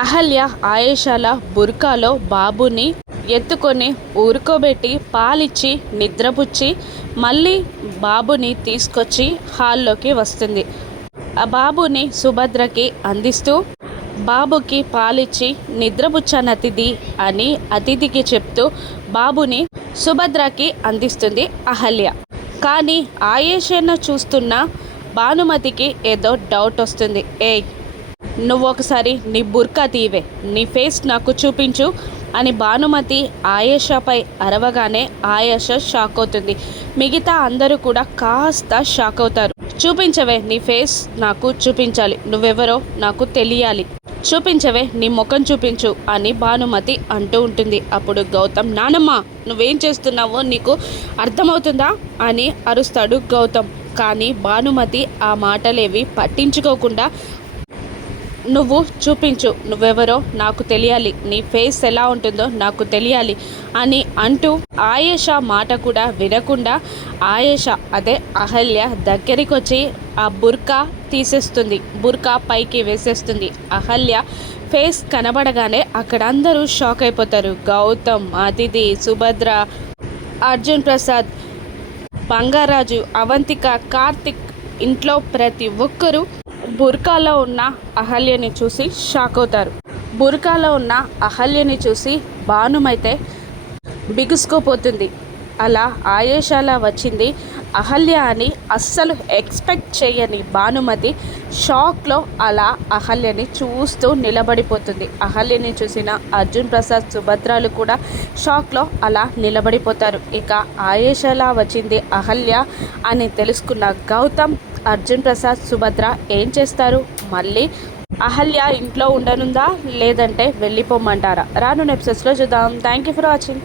అహల్య ఆయేషాల బుర్కాలో బాబుని ఎత్తుకొని ఊరుకోబెట్టి పాలిచ్చి నిద్రపుచ్చి మళ్ళీ బాబుని తీసుకొచ్చి హాల్లోకి వస్తుంది. ఆ బాబుని సుభద్రకి అందిస్తూ బాబుకి పాలిచ్చి నిద్రపుచ్చాను అతిథి అని అతిథికి చెప్తూ బాబుని సుభద్రకి అందిస్తుంది అహల్య. కానీ ఆయేషను చూస్తున్న భానుమతికి ఏదో డౌట్ వస్తుంది. నువ్వు ఒకసారి నీ బుర్కా తీవే, నీ ఫేస్ నాకు చూపించు అని భానుమతి ఆయేషాపై అరవగానే ఆయేష షాక్ అవుతుంది. మిగతా అందరూ కూడా కాస్త షాక్ అవుతారు. చూపించవే నీ ఫేస్, నాకు చూపించాలి, నువ్వెవరో నాకు తెలియాలి, చూపించవే నీ ముఖం చూపించు అని భానుమతి అంటూ ఉంటుంది. అప్పుడు గౌతమ్, నానమ్మ నువ్వేం చేస్తున్నావో నీకు అర్థమవుతుందా అని అరుస్తాడు గౌతమ్. కానీ భానుమతి ఆ మాటలేవి పట్టించుకోకుండా, నువ్వు చూపించు, నువ్వెవరో నాకు తెలియాలి, నీ ఫేస్ ఎలా ఉంటుందో నాకు తెలియాలి అని అంటూ ఆయేష మాట కూడా వినకుండా ఆయేష అదే అహల్య దగ్గరికి వచ్చి ఆ బుర్కా తీసేస్తుంది, బుర్కా పైకి వేసేస్తుంది. అహల్య ఫేస్ కనబడగానే అక్కడ అందరూ షాక్ అయిపోతారు. గౌతమ్, అతిథి, సుభద్ర, అర్జున్ ప్రసాద్, బంగారాజు, అవంతిక, కార్తిక్, ఇంట్లో ప్రతి ఒక్కరూ బుర్కాలో ఉన్న అహల్యని చూసి షాక్ అవుతారు. బుర్కాలో ఉన్న అహల్యని చూసి భానుమైతే బిగుసుకోపోతుంది. అలా ఆయేషాలా వచ్చింది అహల్య అని అస్సలు ఎక్స్పెక్ట్ చేయని భానుమతి షాక్లో అలా అహల్యని చూస్తూ నిలబడిపోతుంది. అహల్యని చూసిన అర్జున్ ప్రసాద్, సుభద్రాలు కూడా షాక్లో అలా నిలబడిపోతారు. ఇక ఆయేషాలా వచ్చింది అహల్య అని తెలుసుకున్న గౌతమ్, అర్జున్ ప్రసాద్, సుభద్ర ఏం చేస్తారు? మళ్ళీ అహల్య ఇంట్లో ఉండనుందా లేదంటే వెళ్ళిపోమంటారా? రానున్న ఎపిసోడ్స్లో చూద్దాం. Thank you for watching.